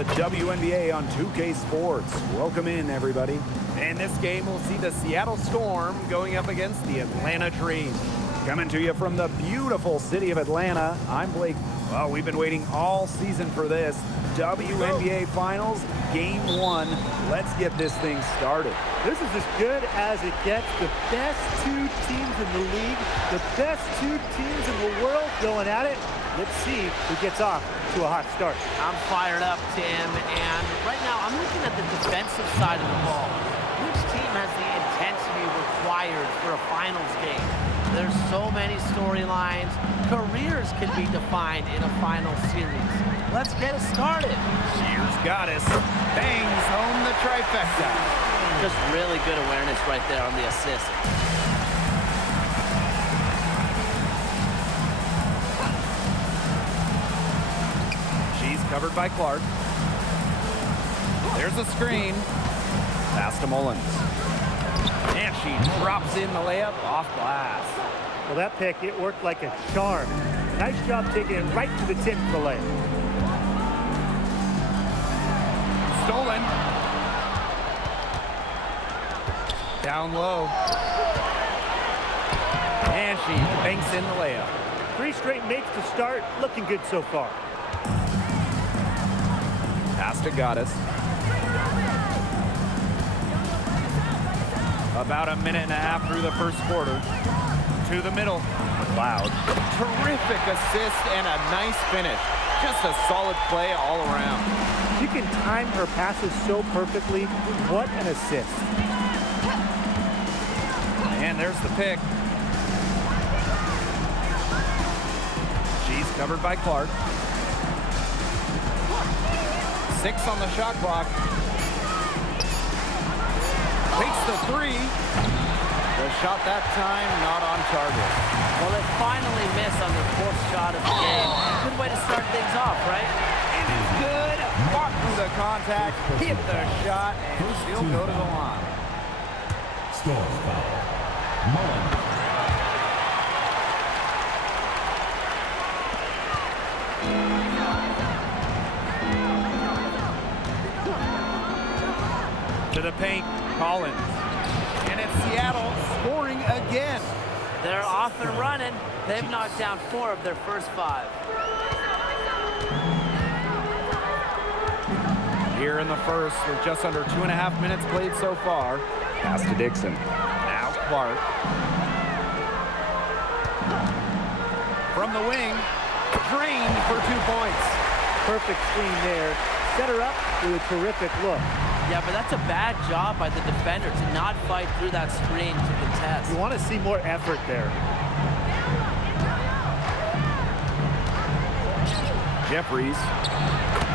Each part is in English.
the WNBA on 2K Sports. Welcome in, everybody. And this game will see the Seattle Storm going up against the Atlanta Dream. Coming to you from the beautiful city of Atlanta, I'm Blake. Well, we've been waiting all season for this. WNBA Finals, Game 1. Let's get this thing started. This is as good as it gets. The best two teams in the league, the best two teams in the world going at it. Let's see who gets off to a hot start. I'm fired up, Tim, and right now I'm looking at the defensive side of the ball. Which team has the intensity required for a finals game? There's so many storylines. Careers can be defined in a final series. Let's get it started. Here's Goddess. Bangs home the trifecta. Just really good awareness right there on the assist. She's covered by Clark. There's a screen. Pass to Mullins. And she drops in the layup off glass. Well, that pick, it worked like a charm. Nice job taking it right to the tip for the layup. Stolen. Down low. And she banks in the layup. 3 straight makes to start. Looking good so far. Pass to Goddess. About a minute and a half through the first quarter. To the middle. Loud. Terrific assist and a nice finish. Just a solid play all around. She can time her passes so perfectly. What an assist. And there's the pick. She's covered by Clark. 6 on the shot clock. Takes the 3. The shot that time not on target. Well, they finally miss on their 4th shot of the game. Good way to start things off, right? It is good. Fought through the contact, hit the shot, and she'll go to the line. Storm foul. Mullins. To the paint, Collins. And it's Seattle scoring again. They're off and running. They've knocked down 4 of their first 5. Here in the first, with just under 2.5 minutes played so far. Pass to Dixon. Now Clark. From the wing, drained for 2 points. Perfect screen there. Set her up with a terrific look. Yeah, but that's a bad job by the defender to not fight through that screen to contest. You want to see more effort there. Jeffries.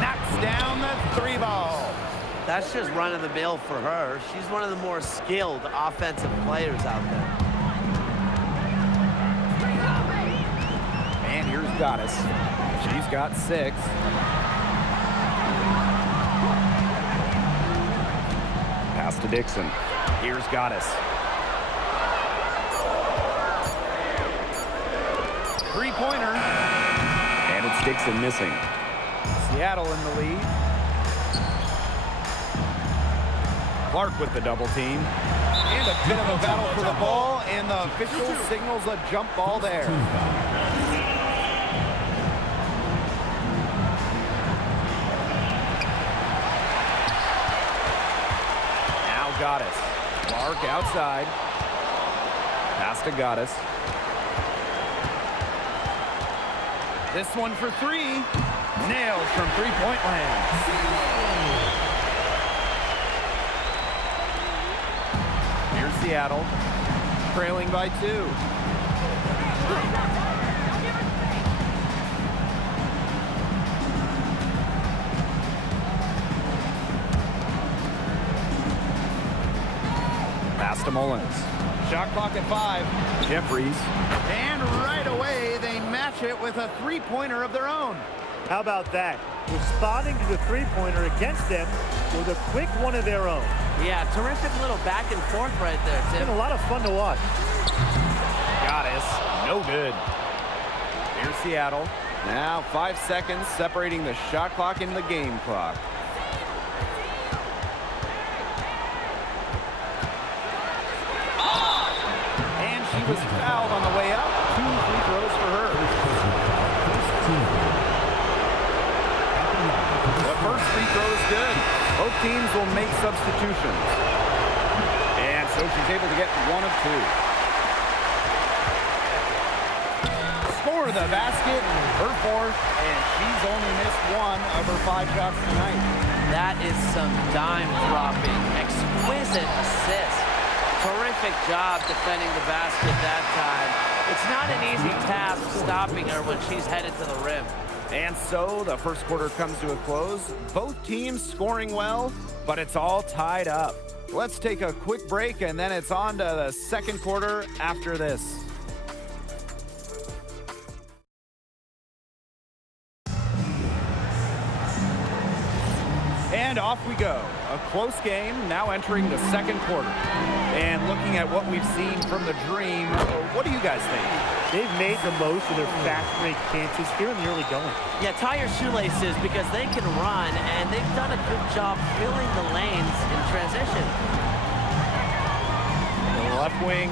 Knocks down the 3 ball. That's just running the mill for her. She's one of the more skilled offensive players out there. And here's Goddess. She's got 6. Pass to Dixon. Here's Goddess. 3-pointer. And it's Dixon missing. Seattle in the lead. Clark with the double team. And a bit of a battle for the ball, and the official signals a jump ball there. Now Goddess. Clark outside. Pass to Goddess. This one for 3. Nailed from 3-point land. Here's Seattle, trailing by 2. Pass to Mullins. Shot clock at 5. Jeffries. And right away, they match it with a 3-pointer of their own. How about that? Responding to the 3-pointer against them with a quick one of their own. Yeah, terrific little back and forth right there, It's Tim. been a lot of fun to watch. Goddess, no good. Here's Seattle. Now 5 seconds separating the shot clock and the game clock. was fouled on the way up. 2 free throws for her. The first free throw is good. Both teams will make substitutions. And so she's able to get 1 of 2. Score the basket, her 4th, and she's only missed 1 of her 5 shots tonight. That is some dime dropping, exquisite assist. Terrific job defending the basket that time. It's not an easy task stopping her when she's headed to the rim. And so the first quarter comes to a close. Both teams scoring well, but it's all tied up. Let's take a quick break, and then it's on to the second quarter after this. And off we go. A close game now entering the second quarter. And looking at what we've seen from the Dream, what do you guys think? They've made the most of their fast break chances here in the early going. Yeah, tie your shoelaces because they can run, and they've done a good job filling the lanes in transition. The left wing.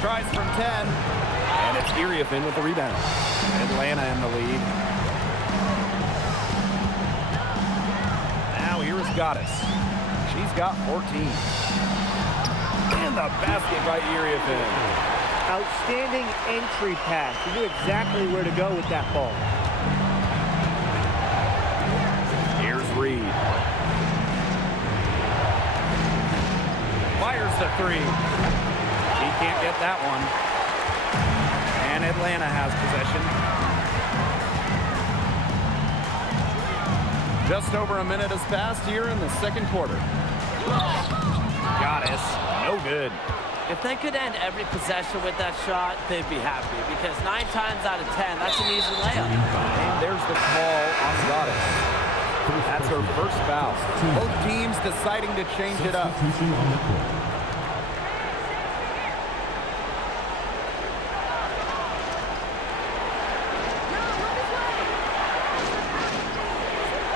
Tries from 10. And it's Iriefin with the rebound. Atlanta in the lead. Now here is Goddess. She's got 14. And the basket by Iriefin. Outstanding entry pass. He knew exactly where to go with that ball. Here's Reed. Fires the 3. He can't get that one. And Atlanta has possession. Just over a minute has passed here in the second quarter. Goddess, no good. If they could end every possession with that shot, they'd be happy because 9 times out of 10, that's an easy layup. And there's the call on Goddess. That's her first foul. Both teams deciding to change it up.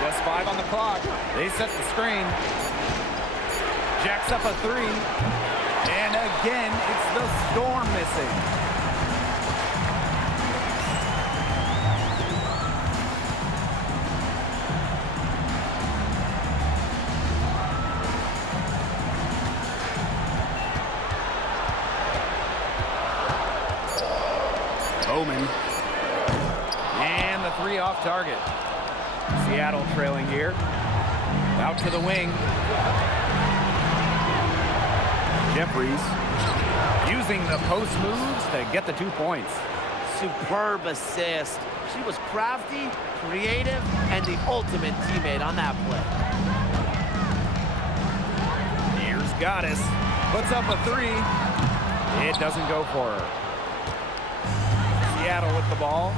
Just 5 on the clock. They set the screen. Jacks up a 3. And again, it's the Storm missing. Bowman. And the 3 off target. Seattle trailing here. Out to the wing. Jeffries using the post moves to get the 2 points. Superb assist. She was crafty, creative, and the ultimate teammate on that play. Here's Goddess. Puts up a 3. It doesn't go for her. Seattle with the ball.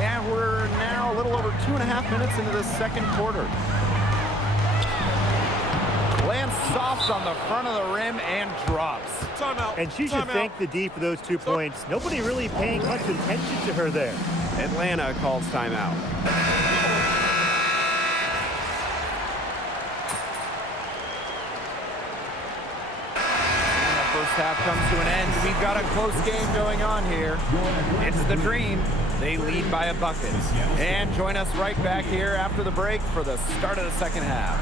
And we're now a little over 2.5 minutes into the second quarter. Lands soft on the front of the rim and drops. Timeout. And she should thank the D for those 2 points. Nobody really paying much attention to her there. Atlanta calls timeout. First half comes to an end. We've got a close game going on here. It's the Dream. They lead by a bucket. And join us right back here after the break for the start of the second half.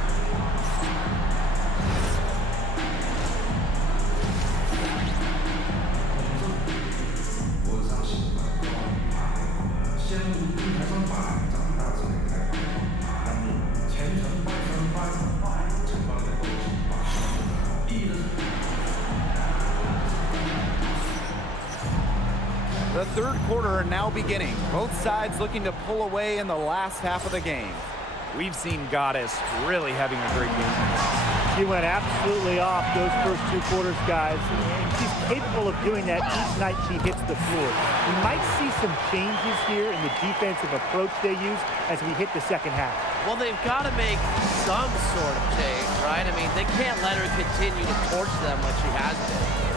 The third quarter now beginning. Both sides looking to pull away in the last half of the game. We've seen Goddess really having a great game. She went absolutely off those first 2 quarters, guys. And she's capable of doing that each night she hits the floor. We might see some changes here in the defensive approach they use as we hit the second half. Well, they've got to make some sort of change, right? I mean, they can't let her continue to torch them like she has been.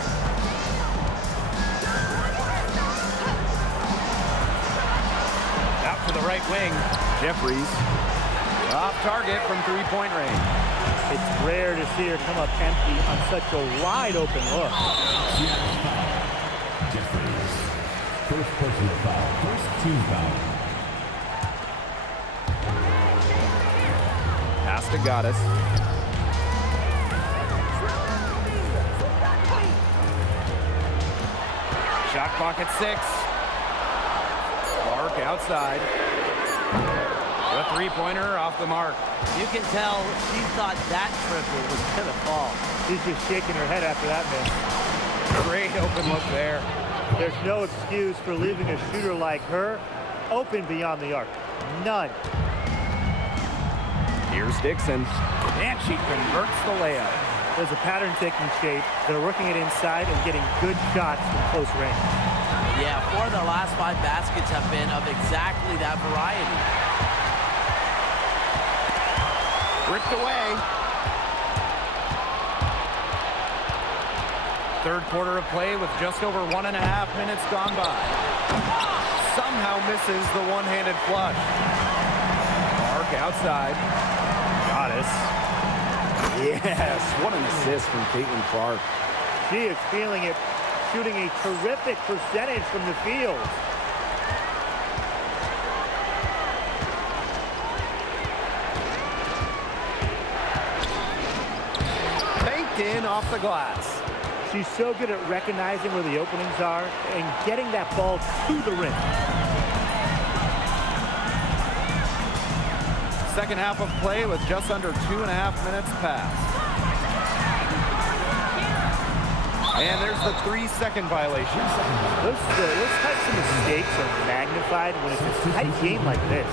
Out to the right wing. Jeffries Off target from three-point range. It's rare to see her come up empty on such a wide open look. Jeffries. First personal foul. First team foul. Pass to Goddess. Shot clock at 6. Clark outside. The three-pointer off the mark. You can tell she thought that triple was going to fall. She's just shaking her head after that miss. Great open look there. There's no excuse for leaving a shooter like her open beyond the arc. None. Here's Dixon. And she converts the layup. There's a pattern taking shape. They're working it inside and getting good shots from close range. Yeah, 4 of the last 5 baskets have been of exactly that variety. Ripped away. Third quarter of play with just over 1.5 minutes gone by. Somehow misses the one-handed flush. Mark outside. Goddess. Yes, what an assist from Caitlin Clark. She is feeling it, shooting a terrific percentage from the field. Banked in off the glass. She's so good at recognizing where the openings are and getting that ball to the rim. Second half of play with just under 2.5 minutes passed. And there's the 3-second violation. Those types of mistakes are magnified when it's a tight game like this.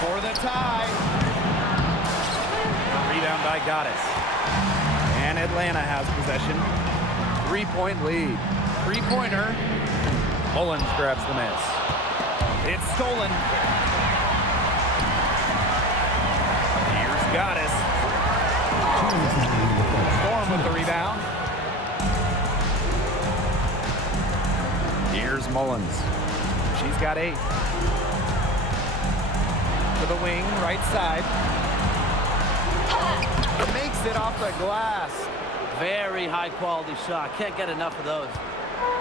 For the tie. Rebound by Goddess. And Atlanta has possession. 3-point lead. Three-pointer. Mullins grabs the miss. It's stolen. Here's Goddess. Storm with the rebound. Here's Mullins. She's got 8. To the wing, right side. Makes it off the glass. Very high-quality shot. Can't get enough of those.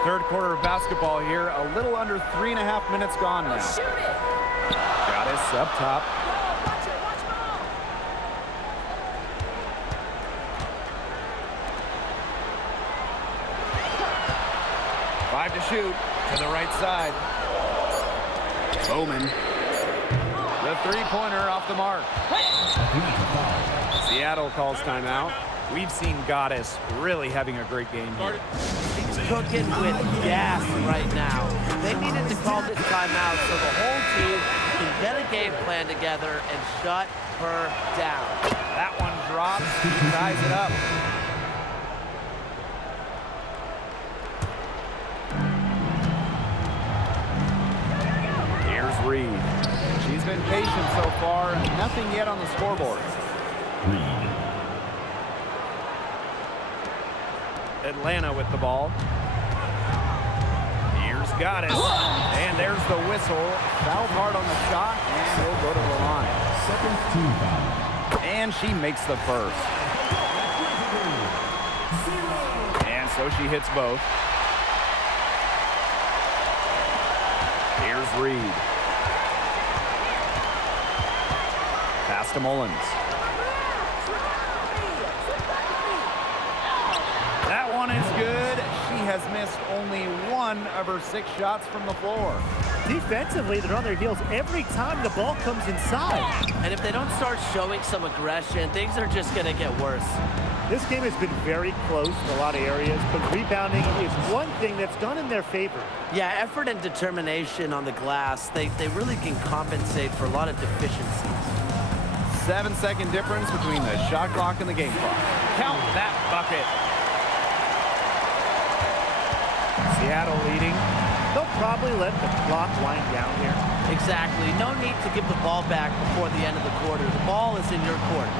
Third quarter of basketball here. A little under 3.5 minutes gone now. Shoot it! Goddess up top. Watch it, watch ball! 5 to shoot. To the right side. Bowman. The three-pointer off the mark. Seattle calls timeout. We've seen Goddess really having a great game here. She's cooking with gas right now. They needed to call this timeout so the whole team can get a game plan together and shut her down. That one drops. He ties it up. Here's Reed. She's been patient so far. Nothing yet on the scoreboard. Reed. Atlanta with the ball. Here's Goddess. And there's the whistle. Fouled hard on the shot, and he'll go to the line. Second team foul. And she makes the first. And so she hits both. Here's Reed. Pass to Mullins. That one is good. She has missed only 1 of her 6 shots from the floor. Defensively, they're on their heels every time the ball comes inside. And if they don't start showing some aggression, things are just going to get worse. This game has been very close in a lot of areas, but rebounding is one thing that's gone in their favor. Yeah, effort and determination on the glass, they really can compensate for a lot of deficiencies. 7-second difference between the shot clock and the game clock. Count that bucket. Seattle leading. They'll probably let the clock wind down here. Exactly. No need to give the ball back before the end of the quarter. The ball is in your court.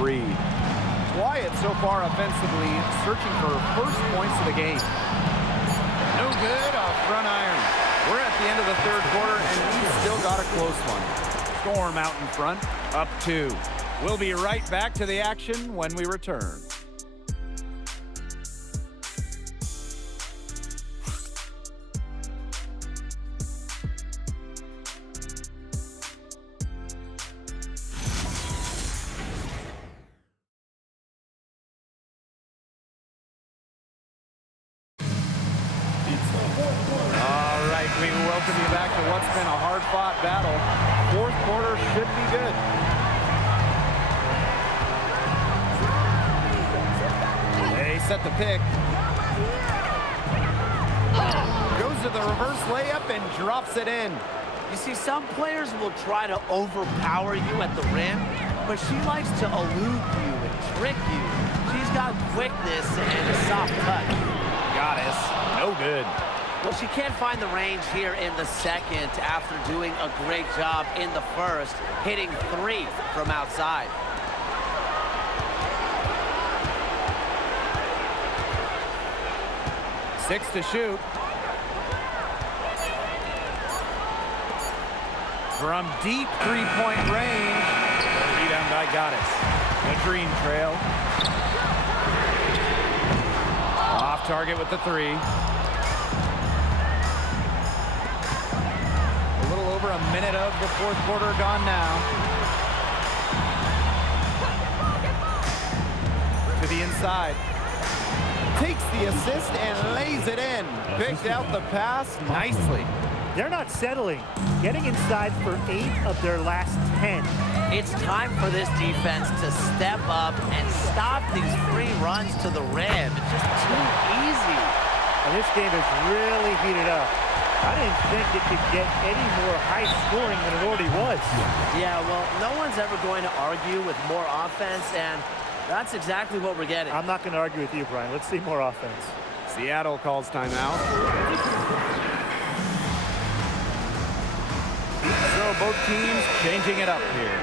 Reed. Quiet so far offensively, searching for first points of the game. No good, a front iron. We're at the end of the third quarter, and we've still got a close one. Storm out in front, up 2. We'll be right back to the action when we return. All right, we welcome you back to what's been a hard-fought battle. Fourth quarter should be good. They set the pick. Goes to the reverse layup and drops it in. You see, some players will try to overpower you at the rim, but she likes to elude you and trick you. She's got quickness and a soft touch. Goddess, no good. Well, she can't find the range here in the second after doing a great job in the first, hitting 3 from outside. Six to shoot. From deep three-point range. Rebound by Goddess. The Dream Trail. Off target with the 3. A little over a minute of the fourth quarter gone now. To the inside. Takes the assist and lays it in. Picked out the pass nicely. They're not settling. Getting inside for 8 of their last 10. It's time for this defense to step up and stop these free runs to the rim. It's just too easy. And this game is really heated up. I didn't think it could get any more high scoring than it already was. Yeah, well, no one's ever going to argue with more offense, and that's exactly what we're getting. I'm not going to argue with you, Brian. Let's see more offense. Seattle calls timeout. So both teams changing it up here.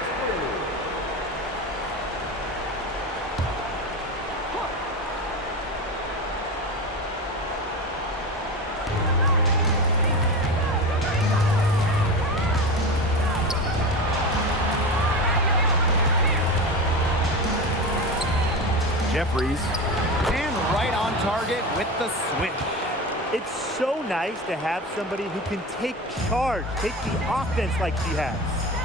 Jeffries, and right on target with the switch. It's so nice to have somebody who can take charge, take the offense like she has.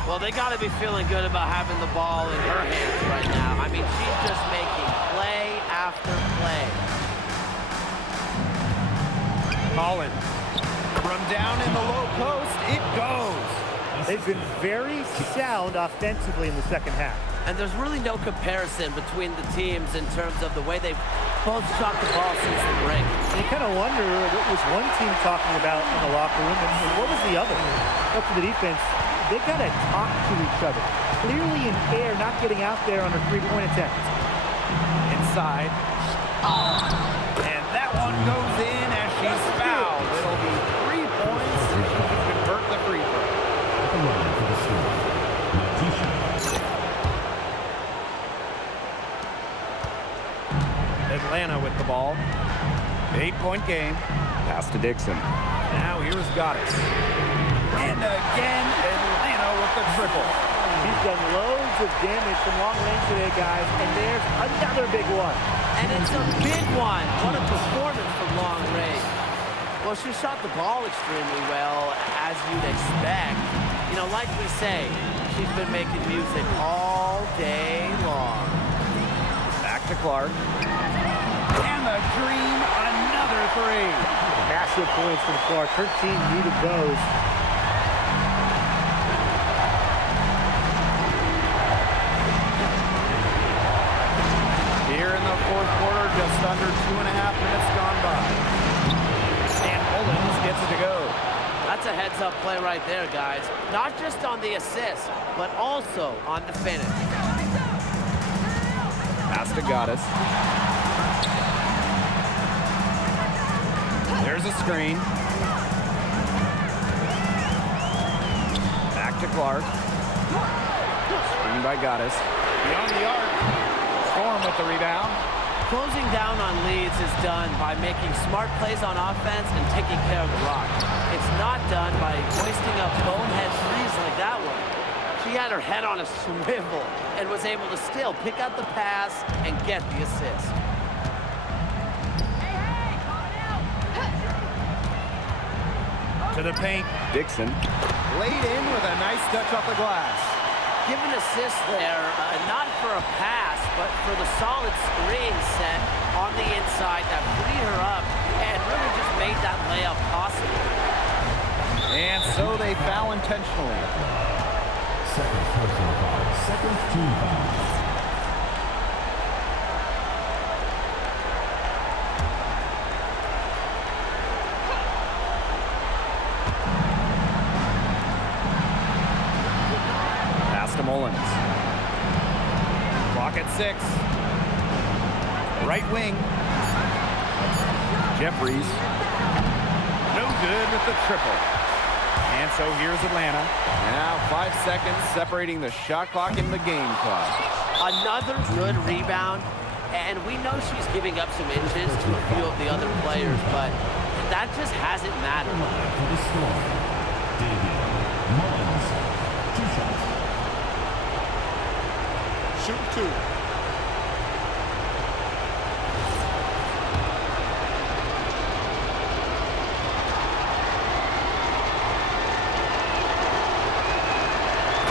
Well, they got to be feeling good about having the ball in her hands right now. I mean, she's just making play after play. Collins, from down in the low post, it goes. They've been very sound offensively in the second half. And there's really no comparison between the teams in terms of the way they've both shot the ball since the break. And you kind of wonder what was one team talking about in the locker room and what was the other. But for the defense, they got to talk to each other. Clearly in air, not getting out there on a three-point attempt. Inside. And that one goes in as she's fouled. It'll be 3 points if she can convert the free throw. Atlanta with the ball. 8-point game. Pass to Dixon. Now here's Goddess. And again, Atlanta with the triple. He's done loads of damage from long range today, guys, and there's another big one. And it's a big one. What a performance from long range. Well, she shot the ball extremely well, as you'd expect. You know, like we say, she's been making music all day long. Back to Clark. And the Dream, another 3. Massive points from Clark. Her team needed those. Here in the fourth quarter, just under 2.5 minutes gone by. And Mullins gets it to go. That's a heads-up play right there, guys. Not just on the assist, but also on the finish. Pass to Goddess. There's a screen. Back to Clark. Screen by Goddess. Beyond the arc. Storm with the rebound. Closing down on leads is done by making smart plays on offense and taking care of the rock. It's not done by hoisting up bonehead threes like that one. She had her head on a swivel and was able to still pick out the pass and get the assist. Hey, call it out. To the paint. Dixon laid in with a nice touch off the glass. Give an assist there, not for a pass, but for the solid screen set on the inside that freed her up and really just made that layup possible. And so they foul intentionally. Second personal foul. Second team foul. Pass to Mullins. Clock at 6. Right wing. Jeffries. No good with the triple. And so here's Atlanta. Now 5 seconds separating the shot clock and the game clock. Another good rebound, and we know she's giving up some inches to a few of the other players, but that just hasn't mattered. For the score, David Mullins. 2 shots. Shoot 2.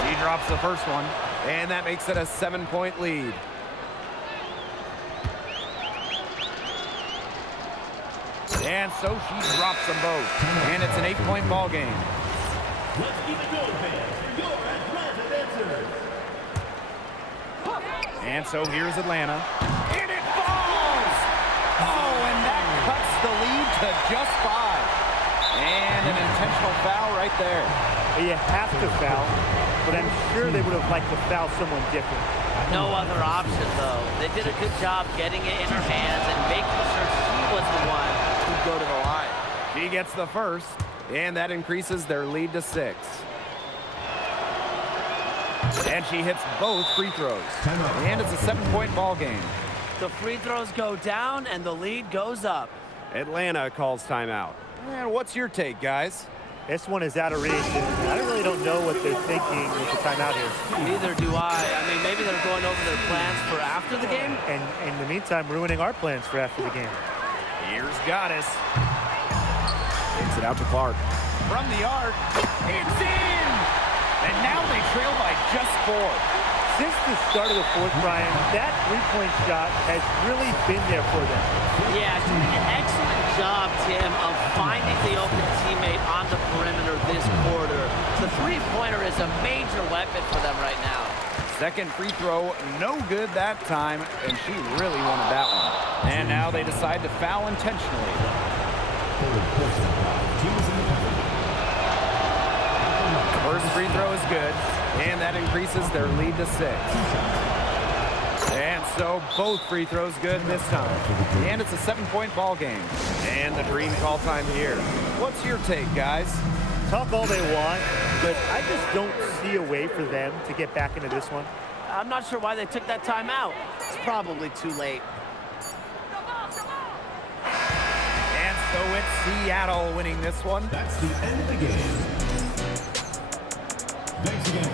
He drops the first one, and that makes it a 7-point lead. And so she drops them both, and it's an 8-point ball game. Let's keep it going, fans, for your Atlanta dancers. And so here's Atlanta. And it falls! Oh, and that cuts the lead to just 5. And an intentional foul right there. You have to foul, but I'm sure they would have liked to foul someone different. No other option, though. They did a good job getting it in her hands and making sure she was the one who'd go to the line. She gets the first, and that increases their lead to 6. And she hits both free throws. And it's a 7-point ball game. The free throws go down and the lead goes up. Atlanta calls timeout. And what's your take, guys? This one is adoration. I really don't know what they're thinking with the timeout here. Neither do I. I mean, maybe they're going over their plans for after the game. And in the meantime, ruining our plans for after the game. Here's Goddess. Takes it out to Clark. From the arc, it's in! And now they trail by just 4. Since the start of the fourth, Brian, that three-point shot has really been there for them. Yeah, she did an excellent job, Tim, of finding the open teammate on the perimeter this quarter. The three-pointer is a major weapon for them right now. Second free throw, no good that time, and she really wanted that one. And now they decide to foul intentionally. Third personal foul. Teams in the penalty. First free throw is good, and that increases their lead to 6. And so both free throws good this time. And it's a 7-point ball game. And the dream call time here. What's your take, guys? Talk all they want, but I just don't see a way for them to get back into this one. I'm not sure why they took that timeout. It's probably too late. And so it's Seattle winning this one. That's the end of the game. Thanks again